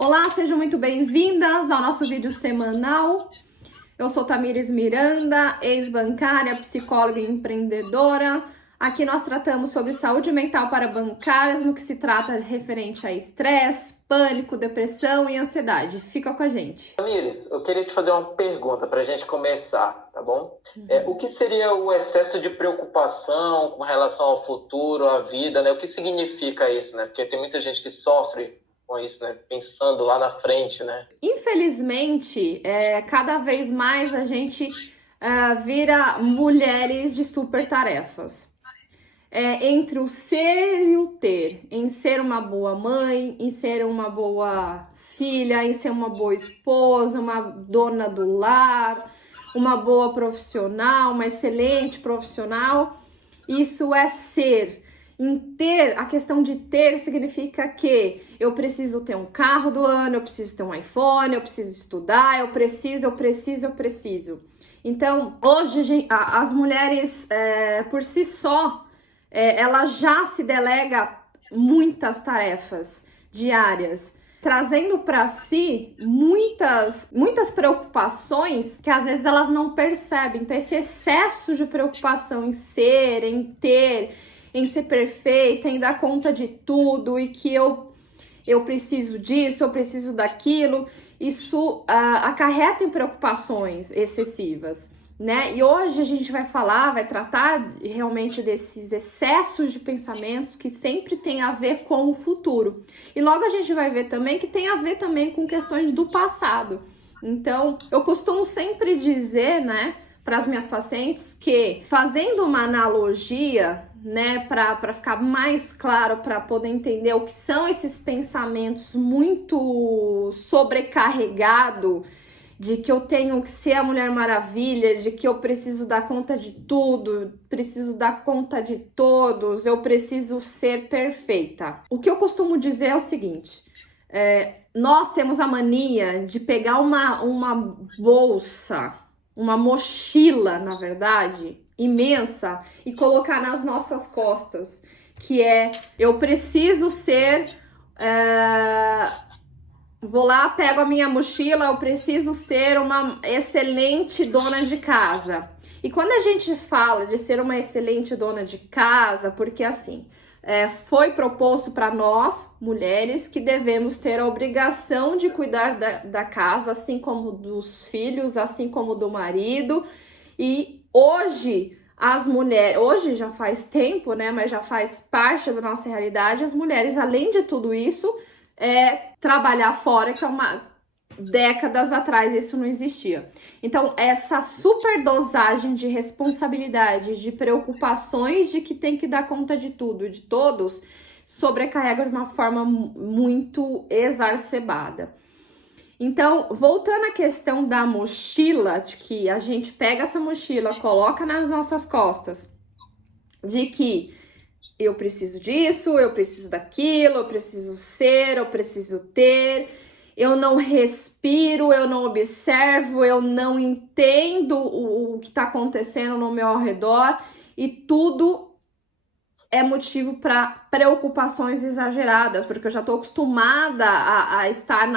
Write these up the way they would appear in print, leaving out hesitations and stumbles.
Olá, sejam muito bem-vindas ao nosso vídeo semanal. Eu sou Tamires Miranda, ex-bancária, psicóloga e empreendedora. Aqui nós tratamos sobre saúde mental para bancárias, no que se trata referente a estresse, pânico, depressão e ansiedade. Fica com a gente. Tamires, eu queria te fazer uma pergunta para a gente começar, tá bom? O que seria o excesso de preocupação com relação ao futuro, à vida, né? O que significa isso, né? Porque tem muita gente que sofre com isso, né? Pensando lá na frente, né? Infelizmente, cada vez mais a gente vira mulheres de super tarefas. Entre o ser e o ter, em ser uma boa mãe, em ser uma boa filha, em ser uma boa esposa, uma dona do lar, uma boa profissional, uma excelente profissional. Isso é ser. Em ter, a questão de ter significa que eu preciso ter um carro do ano, eu preciso ter um iPhone, eu preciso estudar, eu preciso. Então, hoje as mulheres, por si só, ela já se delega muitas tarefas diárias, trazendo para si muitas preocupações que às vezes elas não percebem. Então, esse excesso de preocupação em ser, em ter, em ser perfeita, em dar conta de tudo e que eu preciso disso, eu preciso daquilo, isso acarreta em preocupações excessivas, né? E hoje a gente vai tratar realmente desses excessos de pensamentos que sempre tem a ver com o futuro. E logo a gente vai ver também que tem a ver também com questões do passado. Então, eu costumo sempre dizer, né, para as minhas pacientes que, fazendo uma analogia, né, para ficar mais claro, para poder entender o que são esses pensamentos muito sobrecarregados, de que eu tenho que ser a Mulher Maravilha, de que eu preciso dar conta de tudo, preciso dar conta de todos, eu preciso ser perfeita. O que eu costumo dizer é o seguinte: nós temos a mania de pegar uma bolsa, uma mochila, na verdade, imensa, e colocar nas nossas costas, que eu preciso ser... Vou lá, pego a minha mochila, eu preciso ser uma excelente dona de casa. E quando a gente fala de ser uma excelente dona de casa, porque assim, foi proposto para nós, mulheres, que devemos ter a obrigação de cuidar da casa, assim como dos filhos, assim como do marido. E hoje, as mulheres, hoje já faz tempo, né, mas já faz parte da nossa realidade, as mulheres, além de tudo isso, trabalhar fora, que décadas atrás isso não existia. Então, essa superdosagem de responsabilidade, de preocupações de que tem que dar conta de tudo, de todos, sobrecarrega de uma forma muito exacerbada. Então, voltando à questão da mochila, de que a gente pega essa mochila, coloca nas nossas costas, de que eu preciso disso, eu preciso daquilo, eu preciso ser, eu preciso ter, eu não respiro, eu não observo, eu não entendo o que está acontecendo no meu ao redor, e tudo é motivo para preocupações exageradas, porque eu já estou acostumada a estar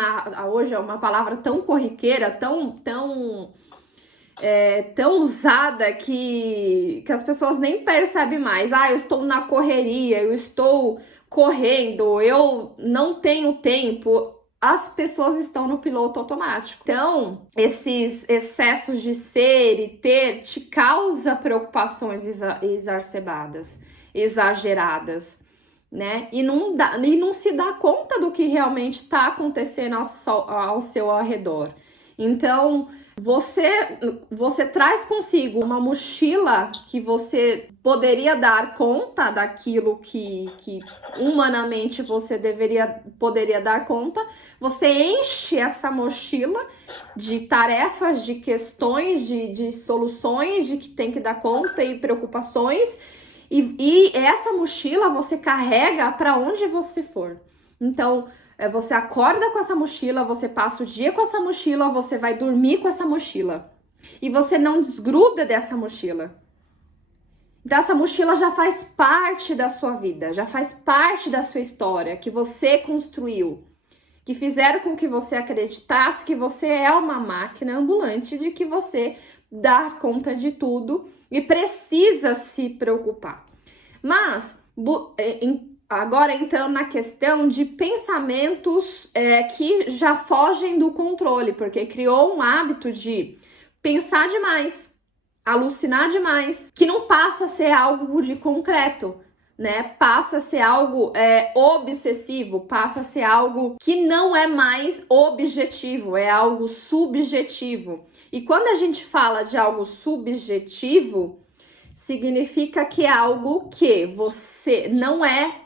hoje é uma palavra tão corriqueira, tão usada que as pessoas nem percebem mais. Eu estou na correria, eu estou correndo, eu não tenho tempo. As pessoas estão no piloto automático. Então, esses excessos de ser e ter te causa preocupações exacerbadas, exageradas, né? E não se dá conta do que realmente está acontecendo ao seu redor. Então, você traz consigo uma mochila que você poderia dar conta daquilo que humanamente você poderia dar conta. Você enche essa mochila de tarefas, de questões, de soluções, de que tem que dar conta e preocupações. E essa mochila você carrega para onde você for. Então, você acorda com essa mochila, você passa o dia com essa mochila, você vai dormir com essa mochila. E você não desgruda dessa mochila. Então, essa mochila já faz parte da sua vida, já faz parte da sua história, que você construiu. que fizeram com que você acreditasse que você é uma máquina ambulante, de que você dá conta de tudo e precisa se preocupar. Mas, agora entrando na questão de pensamentos que já fogem do controle, porque criou um hábito de pensar demais, alucinar demais, que não passa a ser algo de concreto, né? Passa a ser algo obsessivo, passa a ser algo que não é mais objetivo, é algo subjetivo. E quando a gente fala de algo subjetivo, significa que é algo que você não é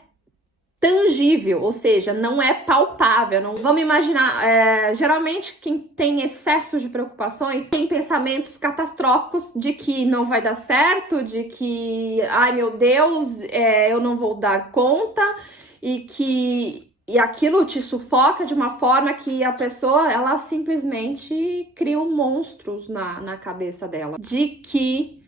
tangível, ou seja, não é palpável. Não... Vamos imaginar, geralmente quem tem excesso de preocupações tem pensamentos catastróficos de que não vai dar certo, de que, ai meu Deus, eu não vou dar conta, e aquilo te sufoca de uma forma que a pessoa, ela simplesmente cria monstros na cabeça dela, de que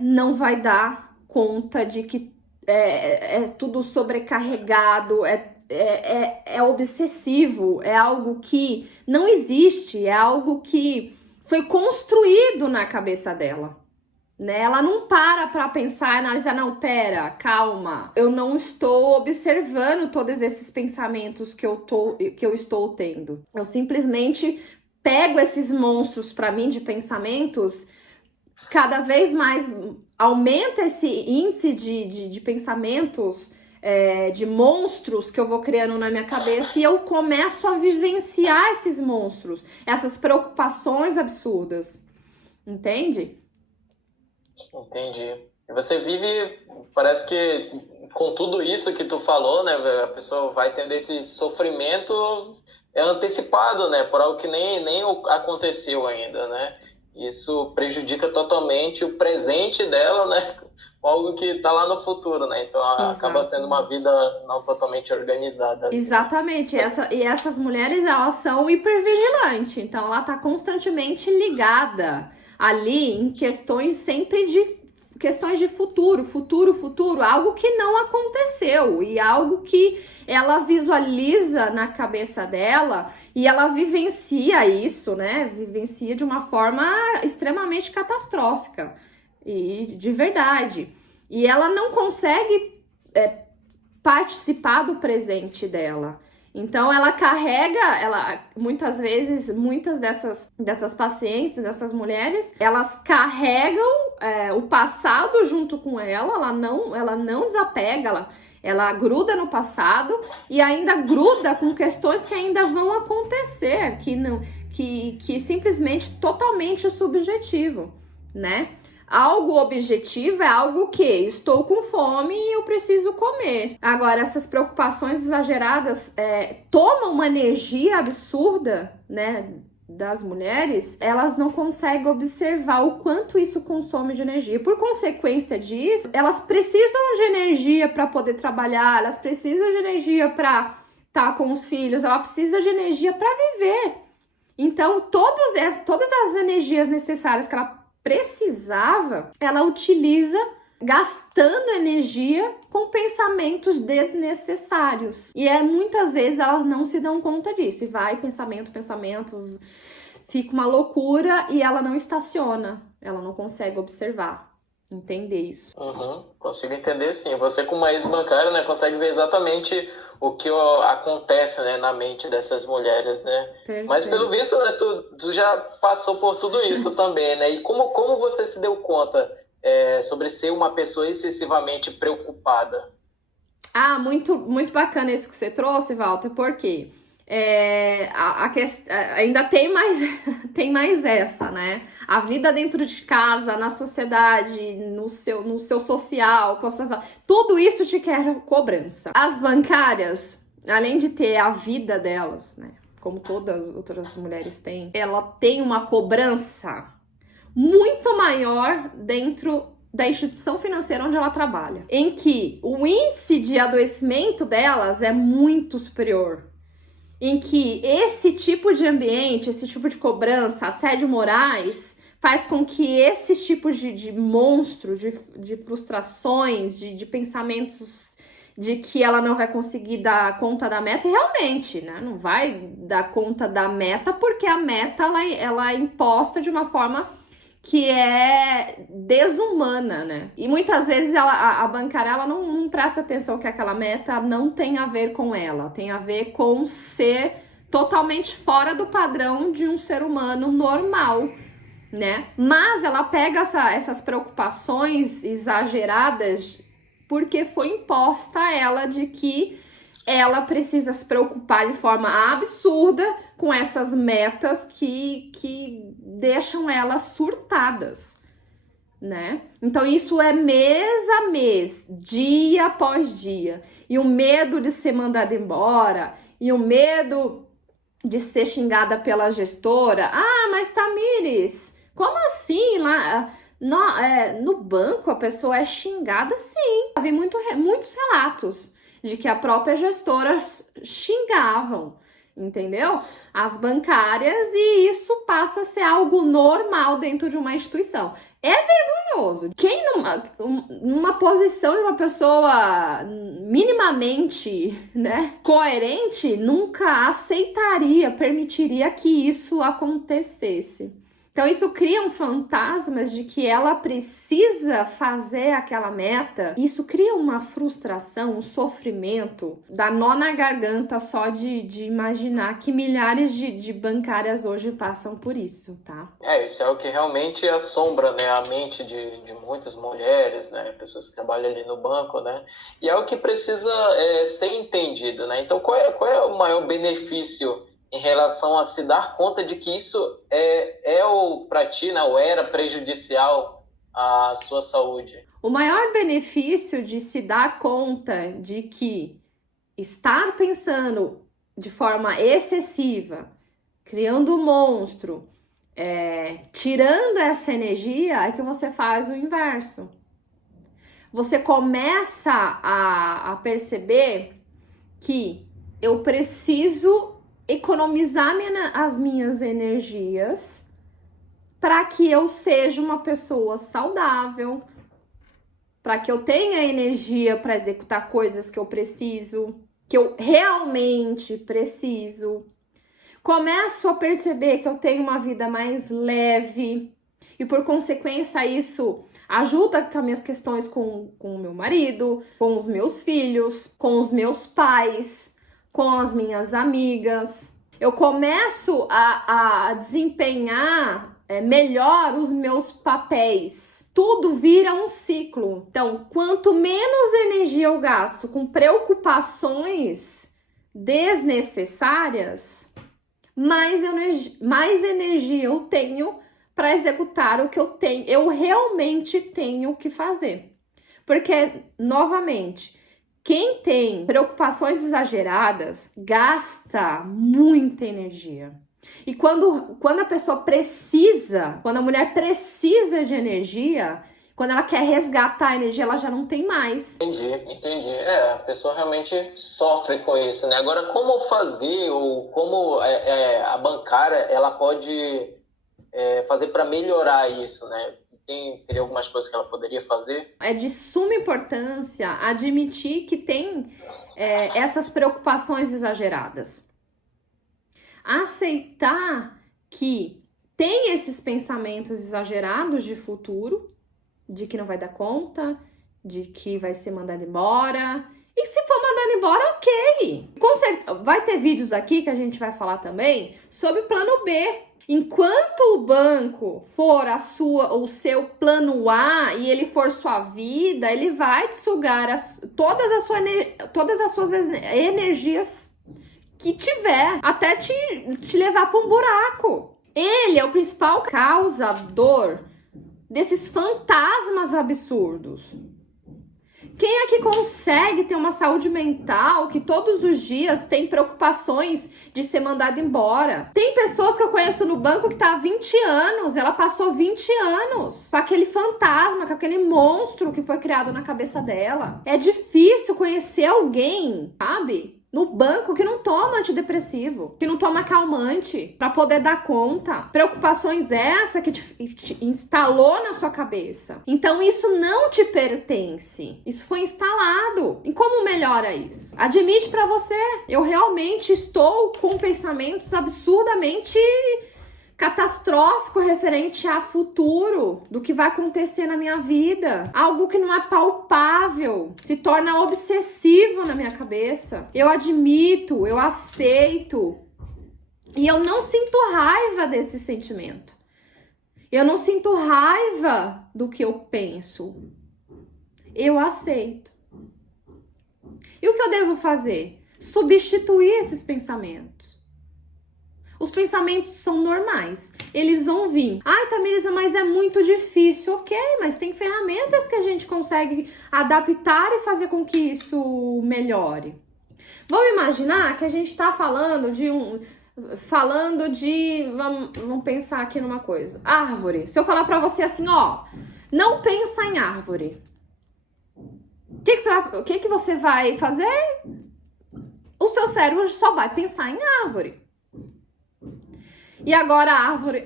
não vai dar conta, de que é tudo sobrecarregado, é obsessivo, é algo que não existe, é algo que foi construído na cabeça dela, né? Ela não para pensar e analisar, não, pera, calma, eu não estou observando todos esses pensamentos que eu estou tendo. Eu simplesmente pego esses monstros para mim de pensamentos, cada vez mais aumenta esse índice de pensamentos, de monstros que eu vou criando na minha cabeça, e eu começo a vivenciar esses monstros, essas preocupações absurdas, entende? Entendi. E você vive, parece que com tudo isso que tu falou, né, a pessoa vai tendo esse sofrimento antecipado, né, por algo que nem aconteceu ainda, né? Isso prejudica totalmente o presente dela, né? Algo que está lá no futuro, né? Então acaba sendo uma vida não totalmente organizada. Exatamente. E essas mulheres, elas são hipervigilantes. Então ela está constantemente ligada ali em questões sempre de futuro, algo que não aconteceu e algo que ela visualiza na cabeça dela e ela vivencia isso, né? Vivencia de uma forma extremamente catastrófica e de verdade. E ela não consegue participar do presente dela. Então ela carrega, muitas vezes, muitas dessas pacientes, dessas mulheres, elas carregam o passado junto com ela não desapega, ela gruda no passado e ainda gruda com questões que ainda vão acontecer, que simplesmente totalmente subjetivo, né? Algo objetivo é algo que estou com fome e eu preciso comer. Agora, essas preocupações exageradas tomam uma energia absurda, né, das mulheres. Elas não conseguem observar o quanto isso consome de energia. Por consequência disso, elas precisam de energia para poder trabalhar, elas precisam de energia para estar com os filhos, ela precisa de energia para viver. Então, todas as energias necessárias que ela precisava, ela utiliza gastando energia com pensamentos desnecessários. E muitas vezes elas não se dão conta disso. E vai pensamento, fica uma loucura e ela não estaciona. Ela não consegue observar, entender isso. Consigo entender, sim. Você, como uma ex-bancária, né, consegue ver exatamente o que acontece, né, na mente dessas mulheres, né? Perfeito. Mas pelo visto, né, tu já passou por tudo isso também, né? E como você se deu conta sobre ser uma pessoa excessivamente preocupada? Muito, muito bacana isso que você trouxe, Walter, porque ainda tem mais essa, né? A vida dentro de casa, na sociedade, no seu social, com as suas... tudo isso te quer cobrança. As bancárias, além de ter a vida delas, né? Como todas as outras mulheres têm, ela tem uma cobrança muito maior dentro da instituição financeira onde ela trabalha, em que o índice de adoecimento delas é muito superior, em que esse tipo de ambiente, esse tipo de cobrança, assédio morais, faz com que esses tipos de monstros, de frustrações, de pensamentos de que ela não vai conseguir dar conta da meta, e realmente, né? Não vai dar conta da meta porque a meta ela é imposta de uma forma que é desumana, né? E muitas vezes a bancária ela não presta atenção que aquela meta não tem a ver com ela, tem a ver com ser totalmente fora do padrão de um ser humano normal, né? Mas ela pega essas preocupações exageradas porque foi imposta a ela de que ela precisa se preocupar de forma absurda com essas metas que deixam elas surtadas, né? Então isso é mês a mês, dia após dia. E o medo de ser mandada embora, e o medo de ser xingada pela gestora. Ah, mas Tamires, como assim lá no banco a pessoa é xingada? Sim, eu vi muitos relatos de que a própria gestora xingavam, entendeu? As bancárias, e isso passa a ser algo normal dentro de uma instituição. É vergonhoso. Quem numa posição de uma pessoa minimamente, né, coerente, nunca aceitaria, permitiria que isso acontecesse. Então isso cria um fantasma de que ela precisa fazer aquela meta. Isso cria uma frustração, um sofrimento, dá nó na garganta só de imaginar que milhares de bancárias hoje passam por isso, tá? Isso é o que realmente assombra, né, a mente de muitas mulheres, né, pessoas que trabalham ali no banco, né, e é o que precisa ser entendido, né. Então qual é o maior benefício em relação a se dar conta de que isso para ti, né, ou era prejudicial à sua saúde? O maior benefício de se dar conta de que estar pensando de forma excessiva, criando um monstro, tirando essa energia, é que você faz o inverso. Você começa a perceber que eu preciso economizar as minhas energias para que eu seja uma pessoa saudável, para que eu tenha energia para executar coisas que eu preciso, que eu realmente preciso. Começo a perceber que eu tenho uma vida mais leve e, por consequência, isso ajuda com as minhas questões com o meu marido, com os meus filhos, com os meus pais, com as minhas amigas. Eu começo a desempenhar melhor os meus papéis. Tudo vira um ciclo. Então, quanto menos energia eu gasto com preocupações desnecessárias, mais energia eu tenho para executar o que eu realmente tenho que fazer. Porque, novamente, quem tem preocupações exageradas gasta muita energia. E quando a pessoa precisa, quando a mulher precisa de energia, quando ela quer resgatar a energia, ela já não tem mais. Entendi. A pessoa realmente sofre com isso, né? Agora, como fazer, ou como a bancária ela pode fazer para melhorar isso, né? Teria algumas coisas que ela poderia fazer? É de suma importância admitir que tem essas preocupações exageradas. Aceitar que tem esses pensamentos exagerados de futuro, de que não vai dar conta, de que vai ser mandado embora. E se for mandado embora, ok. Com certeza, vai ter vídeos aqui que a gente vai falar também sobre o plano B. Enquanto o banco for o seu plano A e ele for sua vida, ele vai te sugar todas as suas energias que tiver, até te levar para um buraco. Ele é o principal causador desses fantasmas absurdos. Quem é que consegue ter uma saúde mental que todos os dias tem preocupações de ser mandado embora? Tem pessoas que eu conheço no banco que tá há 20 anos, ela passou 20 anos com aquele fantasma, com aquele monstro que foi criado na cabeça dela. É difícil conhecer alguém, sabe? no banco que não toma antidepressivo, que não toma calmante para poder dar conta. Preocupações essa que te instalou na sua cabeça. Então isso não te pertence. Isso foi instalado. E como melhora isso? Admite para você, eu realmente estou com pensamentos absurdamente catastrófico referente a futuro, do que vai acontecer na minha vida. Algo que não é palpável, se torna obsessivo na minha cabeça. Eu admito, eu aceito. E eu não sinto raiva desse sentimento. Eu não sinto raiva do que eu penso. Eu aceito. E o que eu devo fazer? Substituir esses pensamentos. Os pensamentos são normais, eles vão vir. Ai, Tamirisa, mas é muito difícil. Ok, mas tem ferramentas que a gente consegue adaptar e fazer com que isso melhore. Vamos imaginar que a gente está falando de vamos pensar aqui numa coisa. Árvore. Se eu falar pra você assim, ó, não pensa em árvore. O que você vai fazer? O seu cérebro só vai pensar em árvore. E agora árvore.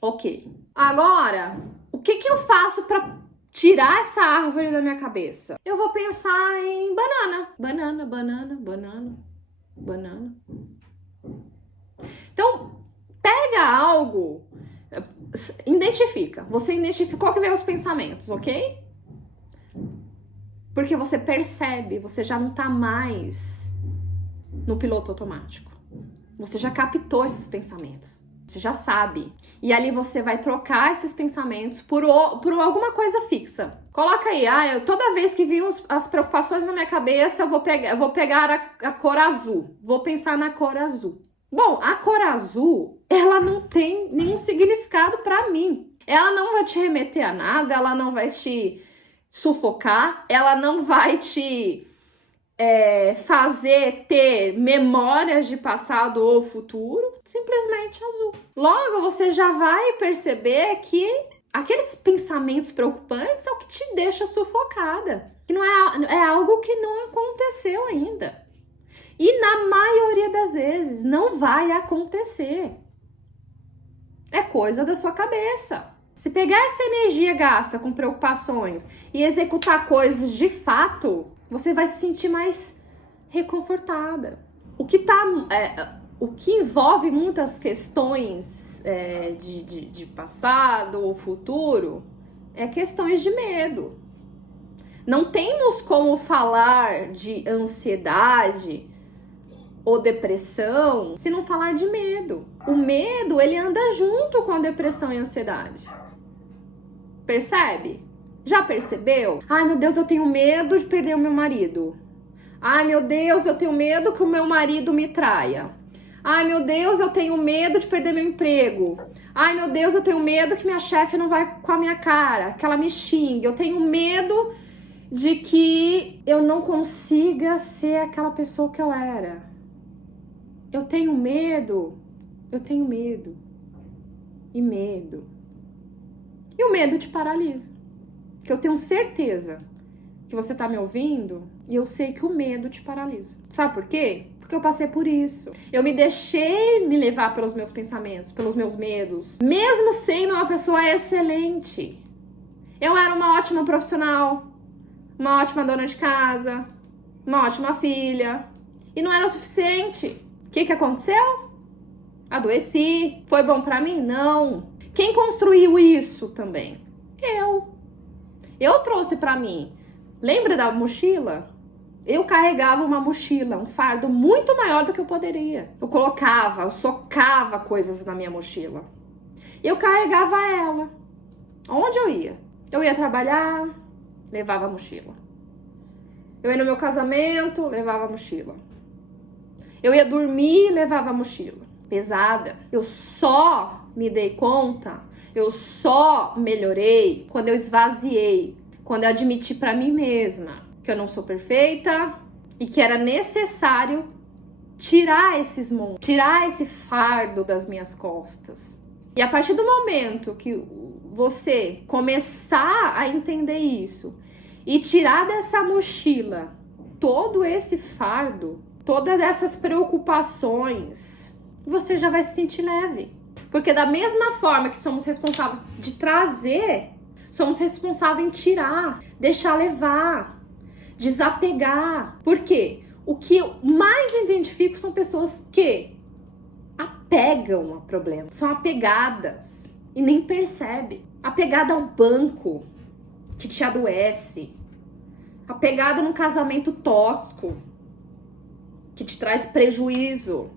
Ok. Agora, o que eu faço pra tirar essa árvore da minha cabeça? Eu vou pensar em banana. Então, pega algo, identifica. Você identificou que veio os pensamentos, ok? Porque você percebe, você já não tá mais no piloto automático. Você já captou esses pensamentos. Você já sabe. E ali você vai trocar esses pensamentos por alguma coisa fixa. Coloca aí, toda vez que vir as preocupações na minha cabeça, eu vou pegar a cor azul. Vou pensar na cor azul. Bom, a cor azul, ela não tem nenhum significado pra mim. Ela não vai te remeter a nada, ela não vai te sufocar, ela não vai te fazer ter memórias de passado ou futuro, simplesmente azul. Logo, você já vai perceber que aqueles pensamentos preocupantes é o que te deixa sufocada. Que não é algo que não aconteceu ainda. E na maioria das vezes não vai acontecer. É coisa da sua cabeça. Se pegar essa energia gasta com preocupações e executar coisas de fato, você vai se sentir mais reconfortada. O que envolve muitas questões de passado ou futuro é questões de medo. Não temos como falar de ansiedade ou depressão se não falar de medo. O medo, ele anda junto com a depressão e a ansiedade. Percebe? Já percebeu? Ai, meu Deus, eu tenho medo de perder o meu marido. Ai, meu Deus, eu tenho medo que o meu marido me traia. Ai, meu Deus, eu tenho medo de perder meu emprego. Ai, meu Deus, eu tenho medo que minha chefe não vai com a minha cara, que ela me xingue. Eu tenho medo de que eu não consiga ser aquela pessoa que eu era. Eu tenho medo. E medo. E o medo te paralisa. Que eu tenho certeza que você tá me ouvindo e eu sei que o medo te paralisa. Sabe por quê? Porque eu passei por isso. Eu me deixei me levar pelos meus pensamentos, pelos meus medos. Mesmo sendo uma pessoa excelente. Eu era uma ótima profissional, uma ótima dona de casa, uma ótima filha. E não era o suficiente. O que aconteceu? Adoeci. Foi bom pra mim? Não. Quem construiu isso também? Eu trouxe pra mim. Lembra da mochila? Eu carregava uma mochila, um fardo muito maior do que eu poderia. Eu socava coisas na minha mochila. Eu carregava ela. Onde eu ia? Eu ia trabalhar, levava a mochila. Eu ia no meu casamento, levava a mochila. Eu ia dormir, levava a mochila. Pesada. Eu só me dei conta, eu só melhorei quando eu esvaziei, quando eu admiti pra mim mesma que eu não sou perfeita e que era necessário tirar tirar esse fardo das minhas costas. E a partir do momento que você começar a entender isso e tirar dessa mochila todo esse fardo, todas essas preocupações, você já vai se sentir leve. Porque da mesma forma que somos responsáveis de trazer, somos responsáveis em tirar, deixar levar, desapegar. Por quê? O que eu mais identifico são pessoas que apegam a problemas, são apegadas e nem percebe. Apegada ao banco que te adoece, apegada num casamento tóxico que te traz prejuízo,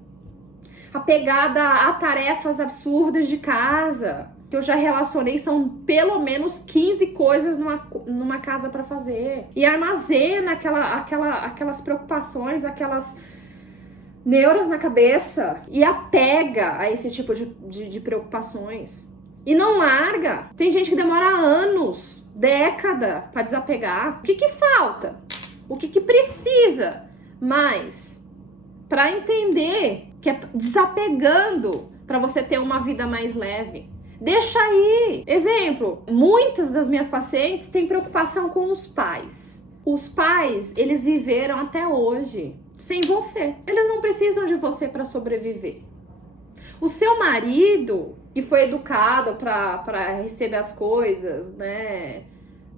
apegada a tarefas absurdas de casa, que eu já relacionei, são pelo menos 15 coisas numa casa para fazer. E armazena aquelas preocupações, aquelas neuras na cabeça e apega a esse tipo de preocupações. E não larga. Tem gente que demora anos, década para desapegar. O que falta? O que precisa mais para entender que é desapegando para você ter uma vida mais leve? Deixa aí. Exemplo, muitas das minhas pacientes têm preocupação com os pais. Os pais, eles viveram até hoje sem você. Eles não precisam de você para sobreviver. O seu marido, que foi educado para receber as coisas, né,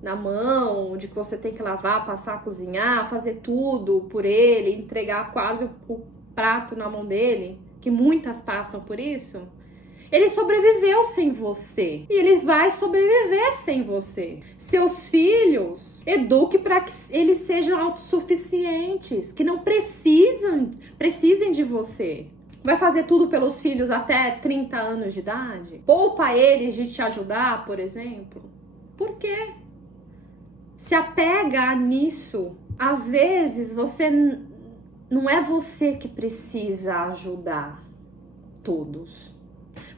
na mão, de que você tem que lavar, passar, cozinhar, fazer tudo por ele, entregar quase o prato na mão dele, que muitas passam por isso. Ele sobreviveu sem você e ele vai sobreviver sem você. Seus filhos, eduque para que eles sejam autossuficientes, que não precisem de você. Vai fazer tudo pelos filhos até 30 anos de idade? Poupa eles de te ajudar, por exemplo? Por quê? Se apega nisso. Às vezes não é você que precisa ajudar todos.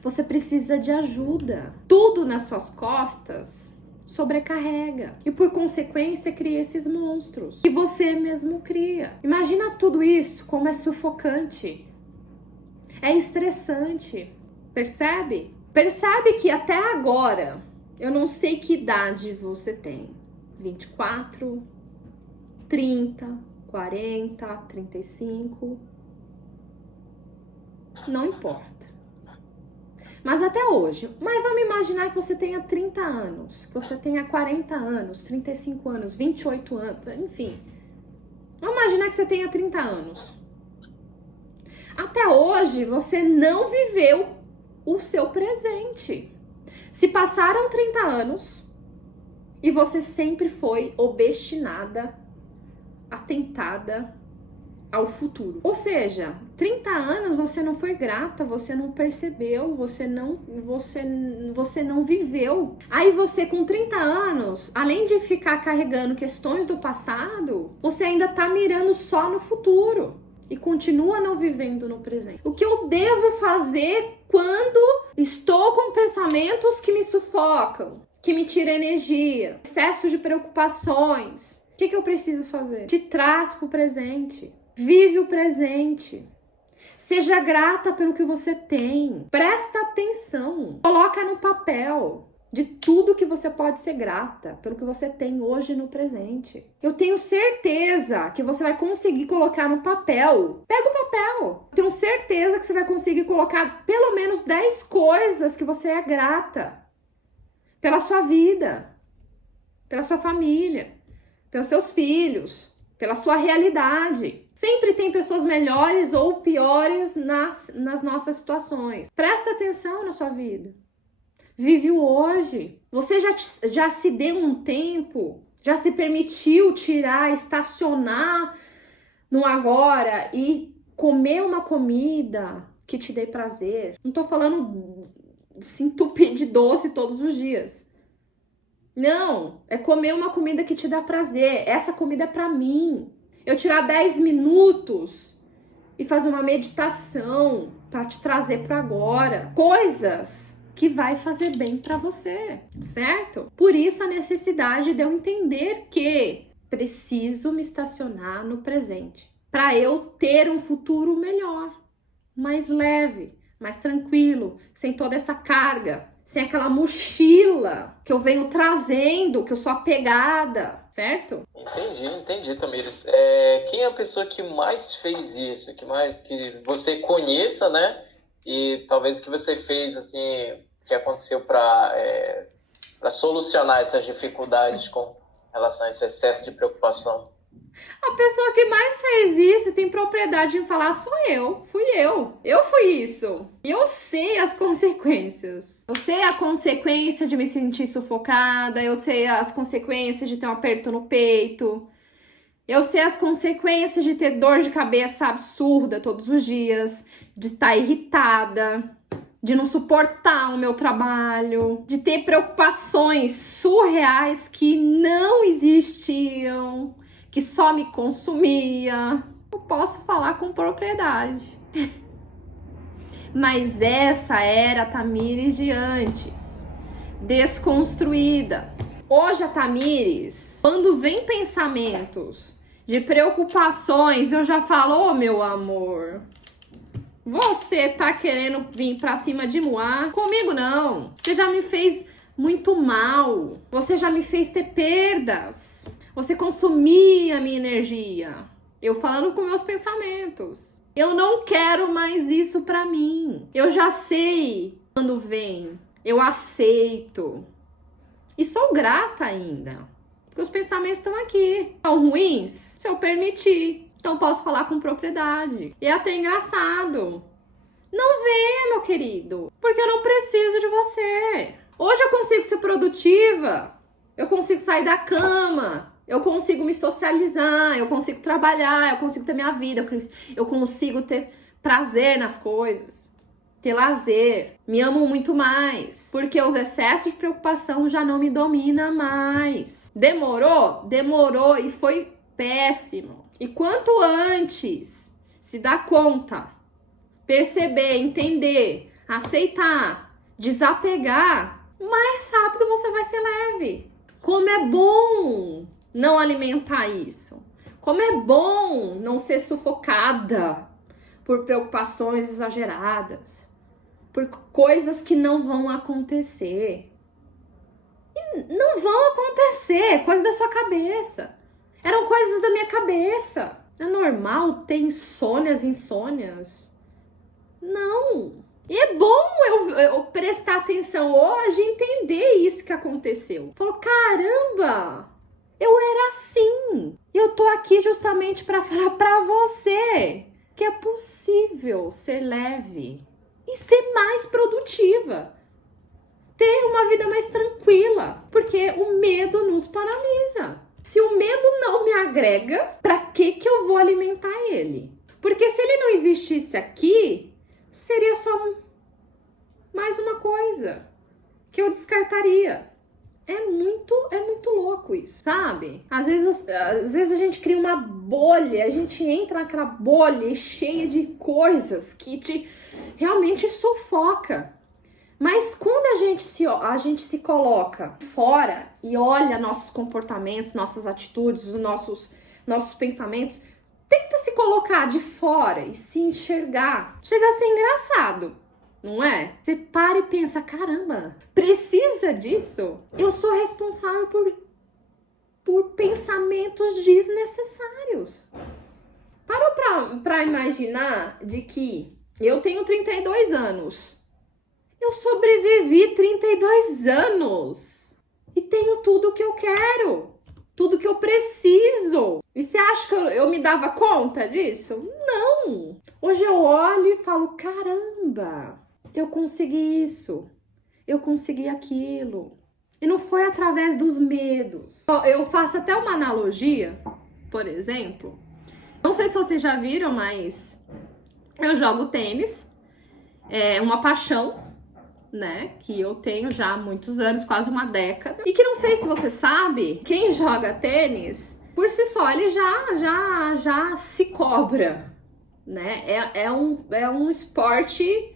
Você precisa de ajuda. Tudo nas suas costas sobrecarrega. E por consequência cria esses monstros que você mesmo cria. Imagina tudo isso como é sufocante. É estressante. Percebe? Percebe que até agora, eu não sei que idade você tem. 24, 30, 40, 35. Não importa. Mas até hoje, mas vamos imaginar que você tenha 30 anos, que você tenha 40 anos, 35 anos, 28 anos, enfim. Vamos imaginar que você tenha 30 anos. Até hoje, você não viveu o seu presente. Se passaram 30 anos e você sempre foi obstinada, atentada ao futuro. Ou seja, 30 anos você não foi grata, você não percebeu, você não viveu. Aí você com 30 anos, além de ficar carregando questões do passado, você ainda tá mirando só no futuro e continua não vivendo no presente. O que eu devo fazer quando estou com pensamentos que me sufocam, que me tiram energia, excesso de preocupações? O que eu preciso fazer? Te traz pro presente. Vive o presente. Seja grata pelo que você tem. Presta atenção. Coloca no papel de tudo que você pode ser grata pelo que você tem hoje no presente. Eu tenho certeza que você vai conseguir colocar no papel. Pega o papel. Eu tenho certeza que você vai conseguir colocar pelo menos 10 coisas que você é grata. Pela sua vida. Pela sua família. Pelos seus filhos. Pela sua realidade. Sempre tem pessoas melhores ou piores nas nossas situações. Presta atenção na sua vida. Vive o hoje. Você já se deu um tempo, já se permitiu tirar, estacionar no agora e comer uma comida que te dê prazer. Não tô falando se entupir de doce todos os dias. Não, é comer uma comida que te dá prazer. Essa comida é pra mim. Eu tirar 10 minutos e fazer uma meditação para te trazer para agora. Coisas que vai fazer bem para você, certo? Por isso a necessidade de eu entender que preciso me estacionar no presente para eu ter um futuro melhor, mais leve, mais tranquilo, sem toda essa carga, sem aquela mochila que eu venho trazendo, que eu sou apegada, certo? Entendi, Tamires. Quem é a pessoa que mais fez isso, que você conheça, né? E talvez que você fez, assim, que aconteceu para solucionar essas dificuldades com relação a esse excesso de preocupação? A pessoa que mais fez isso e tem propriedade em falar sou eu, fui eu. Eu fui isso. E eu sei as consequências. Eu sei a consequência de me sentir sufocada, eu sei as consequências de ter um aperto no peito. Eu sei as consequências de ter dor de cabeça absurda todos os dias, de estar irritada, de não suportar o meu trabalho, de ter preocupações surreais que não existiam, que só me consumia. Eu posso falar com propriedade. Mas essa era a Tamires de antes, desconstruída. Hoje a Tamires, quando vem pensamentos de preocupações, eu já falo, ô meu amor, você tá querendo vir pra cima de Moá? Comigo não. Você já me fez muito mal. Você já me fez ter perdas. Você consumia a minha energia. Eu falando com meus pensamentos. Eu não quero mais isso pra mim. Eu já sei quando vem. Eu aceito. E sou grata ainda. Porque os pensamentos estão aqui. São ruins? Se eu permitir. Então posso falar com propriedade. E é até engraçado. Não venha, meu querido. Porque eu não preciso de você. Hoje eu consigo ser produtiva. Eu consigo sair da cama. Eu consigo me socializar, eu consigo trabalhar, eu consigo ter minha vida, eu consigo ter prazer nas coisas, ter lazer. Me amo muito mais, porque os excessos de preocupação já não me dominam mais. Demorou? Demorou e foi péssimo. E quanto antes se dar conta, perceber, entender, aceitar, desapegar, mais rápido você vai ser leve. Como é bom não alimentar isso. Como é bom não ser sufocada por preocupações exageradas, por coisas que não vão acontecer. E não vão acontecer, coisas da sua cabeça. Eram coisas da minha cabeça. É normal ter insônias? Não. E é bom eu prestar atenção hoje e entender isso que aconteceu. Falou, caramba, eu era assim. E eu tô aqui justamente para falar para você que é possível ser leve e ser mais produtiva. Ter uma vida mais tranquila, porque o medo nos paralisa. Se o medo não me agrega, para que eu vou alimentar ele? Porque se ele não existisse aqui, seria só mais uma coisa que eu descartaria. É muito louco isso, sabe? Às vezes a gente cria uma bolha, a gente entra naquela bolha cheia de coisas que te realmente sufoca. Mas quando a gente se coloca fora e olha nossos comportamentos, nossas atitudes, os nossos pensamentos, tenta se colocar de fora e se enxergar. Chega a ser engraçado, não é? Você para e pensa, caramba, precisa disso? Eu sou responsável por pensamentos desnecessários. Parou pra imaginar de que eu tenho 32 anos. Eu sobrevivi 32 anos e tenho tudo o que eu quero, tudo que eu preciso. E você acha que eu me dava conta disso? Não! Hoje eu olho e falo, caramba, eu consegui isso, eu consegui aquilo. E não foi através dos medos. Eu faço até uma analogia, por exemplo. Não sei se vocês já viram, mas eu jogo tênis. É uma paixão, né, que eu tenho já há muitos anos, quase uma década, e que não sei se você sabe, quem joga tênis, por si só, ele já se cobra, né, é um esporte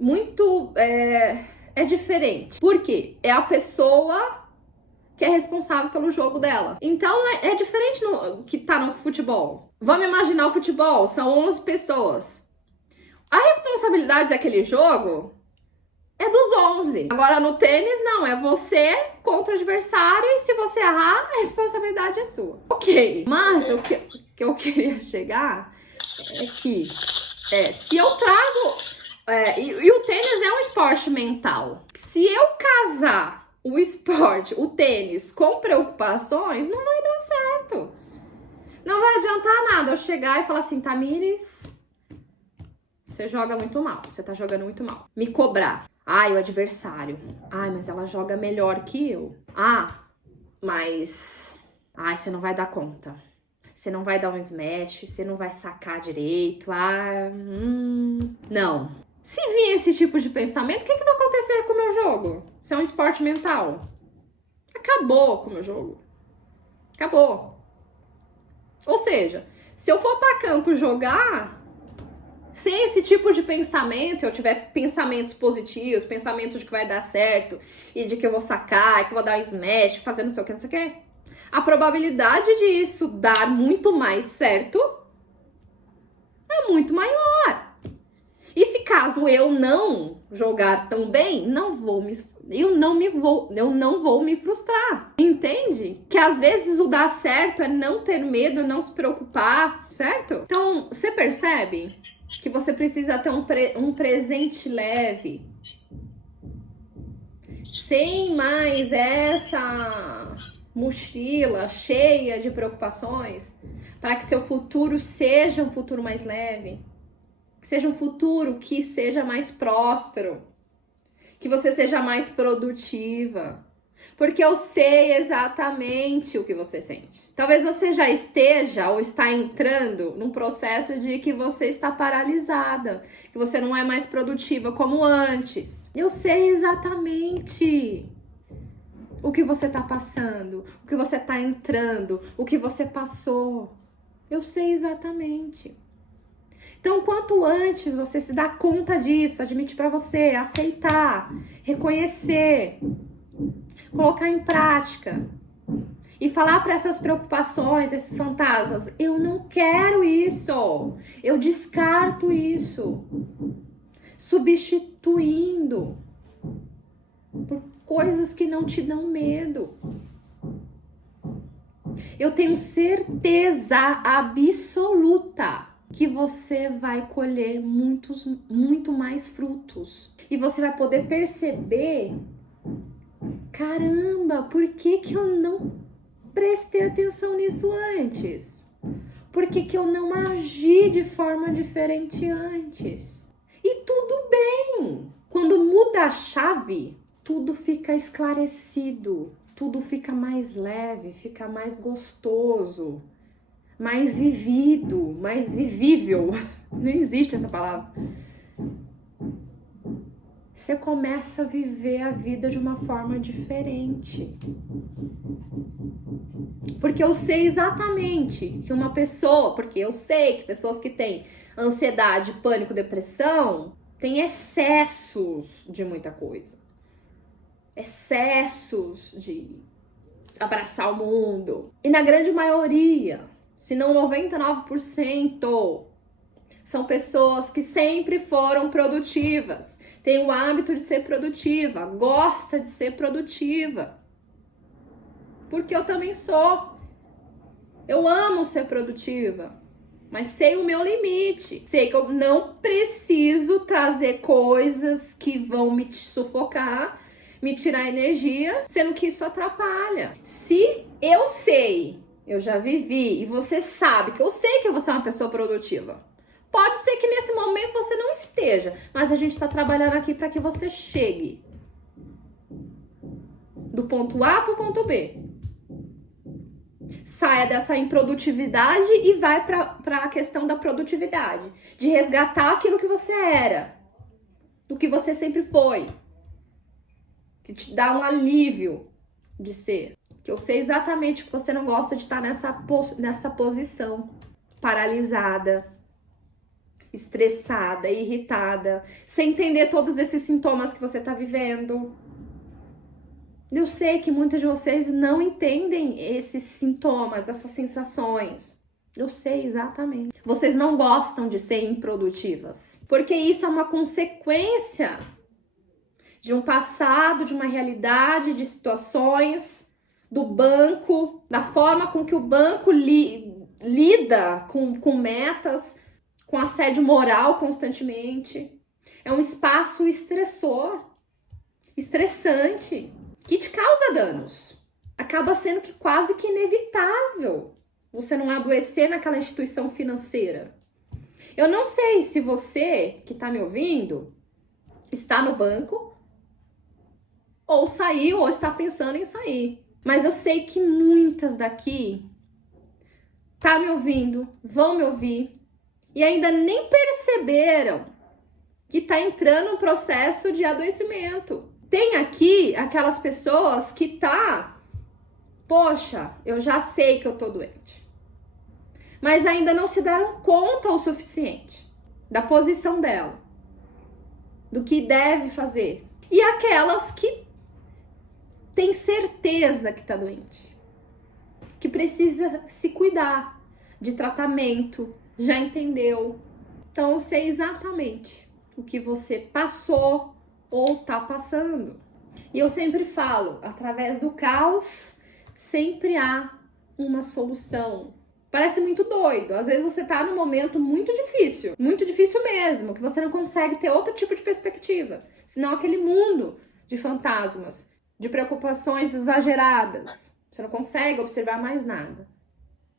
muito, é diferente, por quê? É a pessoa que é responsável pelo jogo dela, então é diferente que tá no futebol. Vamos imaginar o futebol, são 11 pessoas, a responsabilidade daquele jogo é dos 11. Agora no tênis, não, é você contra o adversário e se você errar, a responsabilidade é sua. Ok, mas o que eu queria chegar é que se eu trago... e o tênis é um esporte mental. Se eu casar o esporte, o tênis, com preocupações, não vai dar certo. Não vai adiantar nada eu chegar e falar assim, Tamires, você joga muito mal, você tá jogando muito mal. Me cobrar. Ai, o adversário. Ai, mas ela joga melhor que eu. Mas... Ai, você não vai dar conta. Você não vai dar um smash, você não vai sacar direito. Não. Se vir esse tipo de pensamento, o que vai acontecer com o meu jogo? Se é um esporte mental. Acabou com o meu jogo. Acabou. Ou seja, se eu for pra campo jogar, sem esse tipo de pensamento, eu tiver pensamentos positivos, pensamentos de que vai dar certo, e de que eu vou sacar, que eu vou dar um smash, fazer não sei o que, não sei o que, a probabilidade de isso dar muito mais certo é muito maior. E se caso eu não jogar tão bem, eu não vou me frustrar. Entende? Que às vezes o dar certo é não ter medo, não se preocupar, certo? Então, você percebe que você precisa ter um presente leve, sem mais essa mochila cheia de preocupações, para que seu futuro seja um futuro mais leve, que seja um futuro que seja mais próspero, que você seja mais produtiva, porque eu sei exatamente o que você sente. Talvez você já esteja ou está entrando num processo de que você está paralisada, que você não é mais produtiva como antes. Eu sei exatamente o que você está passando, o que você está entrando, o que você passou. Eu sei exatamente. Então, quanto antes você se dá conta disso, admitir para você, aceitar, reconhecer, colocar em prática e falar para essas preocupações, esses fantasmas, eu não quero isso, eu descarto isso, substituindo por coisas que não te dão medo. Eu tenho certeza absoluta que você vai colher muito mais frutos. E você vai poder perceber, caramba, por que eu não prestei atenção nisso antes? Por que eu não agi de forma diferente antes? E tudo bem! Quando muda a chave, tudo fica esclarecido, tudo fica mais leve, fica mais gostoso, mais vivido, mais vivível. Não existe essa palavra. Você começa a viver a vida de uma forma diferente. Porque eu sei exatamente que uma pessoa, porque eu sei que pessoas que têm ansiedade, pânico, depressão, têm excessos de muita coisa. Excessos de abraçar o mundo. E na grande maioria, se não 99%, são pessoas que sempre foram produtivas, têm o hábito de ser produtiva, gosta de ser produtiva. Porque eu também sou. Eu amo ser produtiva, mas sei o meu limite. Sei que eu não preciso trazer coisas que vão me sufocar, me tirar energia, sendo que isso atrapalha. Se eu sei, eu já vivi, e você sabe que eu sei que você é uma pessoa produtiva. Pode ser que nesse momento você não esteja, mas a gente está trabalhando aqui para que você chegue do ponto A para o ponto B. Saia dessa improdutividade e vai para a questão da produtividade, de resgatar aquilo que você era, do que você sempre foi, que te dá um alívio de ser. Que eu sei exatamente que você não gosta de estar nessa posição paralisada, estressada, irritada, sem entender todos esses sintomas que você está vivendo. Eu sei que muitos de vocês não entendem esses sintomas, essas sensações. Eu sei exatamente. Vocês não gostam de ser improdutivas, porque isso é uma consequência de um passado, de uma realidade, de situações, do banco, da forma com que o banco lida com metas, com assédio moral constantemente. É um espaço estressor, estressante, que te causa danos. Acaba sendo que quase que inevitável você não adoecer naquela instituição financeira. Eu não sei se você que está me ouvindo está no banco ou saiu ou está pensando em sair. Mas eu sei que muitas daqui tá me ouvindo, vão me ouvir e ainda nem perceberam que tá entrando um processo de adoecimento. Tem aqui aquelas pessoas que poxa, eu já sei que eu tô doente. Mas ainda não se deram conta o suficiente da posição dela, do que deve fazer. E aquelas que têm certeza que tá doente, que precisa se cuidar de tratamento, já entendeu. Então eu sei exatamente o que você passou ou tá passando. E eu sempre falo, através do caos, sempre há uma solução. Parece muito doido. Às vezes você tá num momento muito difícil mesmo, que você não consegue ter outro tipo de perspectiva, senão aquele mundo de fantasmas, de preocupações exageradas. Você não consegue observar mais nada,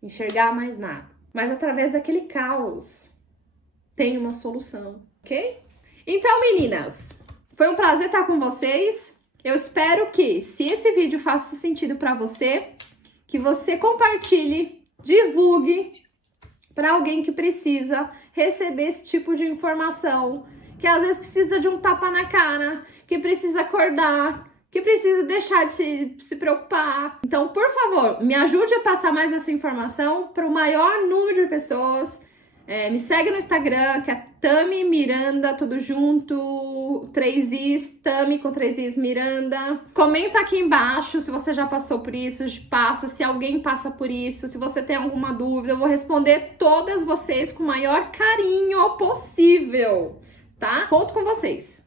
enxergar mais nada. Mas através daquele caos tem uma solução, ok? Então, meninas, foi um prazer estar com vocês. Eu espero que, se esse vídeo faça sentido para você, que você compartilhe, divulgue para alguém que precisa receber esse tipo de informação, que às vezes precisa de um tapa na cara, que precisa acordar, que precisa deixar de se preocupar. Então, por favor, me ajude a passar mais essa informação para o maior número de pessoas. Me segue no Instagram, que é Tami Miranda, tudo junto, 3 Is, Tami com 3 Is Miranda. Comenta aqui embaixo se você já passou por isso, se alguém passa por isso, se você tem alguma dúvida, eu vou responder todas vocês com o maior carinho possível, tá? Conto com vocês.